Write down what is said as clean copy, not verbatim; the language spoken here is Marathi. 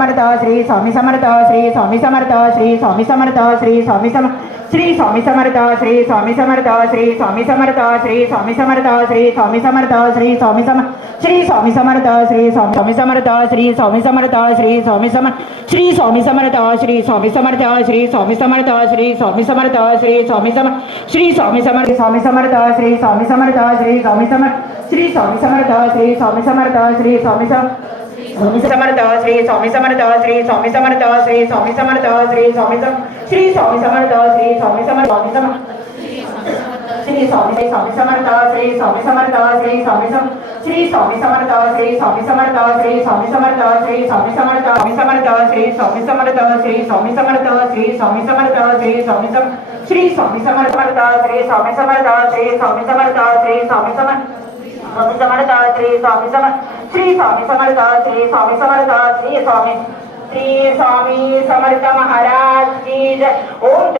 समर्थ श्री स्वामी समर्थ श्री स्वामी समर्थ श्री स्वामी समर्थ श्री स्वामी श्री स्वामी समर्थ श्री स्वामी समर्थ श्री स्वामी समर्थ श्री स्वामी समर्थ श्री स्वामी समर्थ श्री स्वामी श्री स्वामी समर्थ श्री स्वामी समर्थ श्री स्वामी समर्थ श्री स्वामी श्री स्वामी समर्थ श्री स्वामी समर्थ श्री स्वामी समर्थ श्री स्वामी समर्थ श्री स्वामी श्री स्वामी समर्थ स्वामी समर्थ श्री स्वामी समर्थ श्री स्वामी श्री स्वामी समर्थ श्री स्वामी समर्थ श्री स्वामी स्वामी समर्थ श्री स्वामी समर्थ श्री स्वामी समर्थ श्री स्वामी समर्थ श्री स्वामी श्री स्वामी समर्थ श्री स्वामी समर्थ श्री स्वामी समर्थ श्री स्वामी समर्थ श्री स्वामी श्री स्वामी समर्थ श्री स्वामी समर्थ श्री स्वामी समर्थ श्री स्वामी समर्थ श्री स्वामी समर्थ श्री स्वामी समर्थ श्री स्वामी समर्थ श्री स्वामी श्री स्वामी समर्थ श्री स्वामी समर्थ श्री स्वामी समर्थ श्री स्वामी स्वामी समर्थ श्री स्वामी श्री स्वामी समर्थ श्री स्वामी समर्थ श्री स्वामी समर्थ महाराज की जय। ओम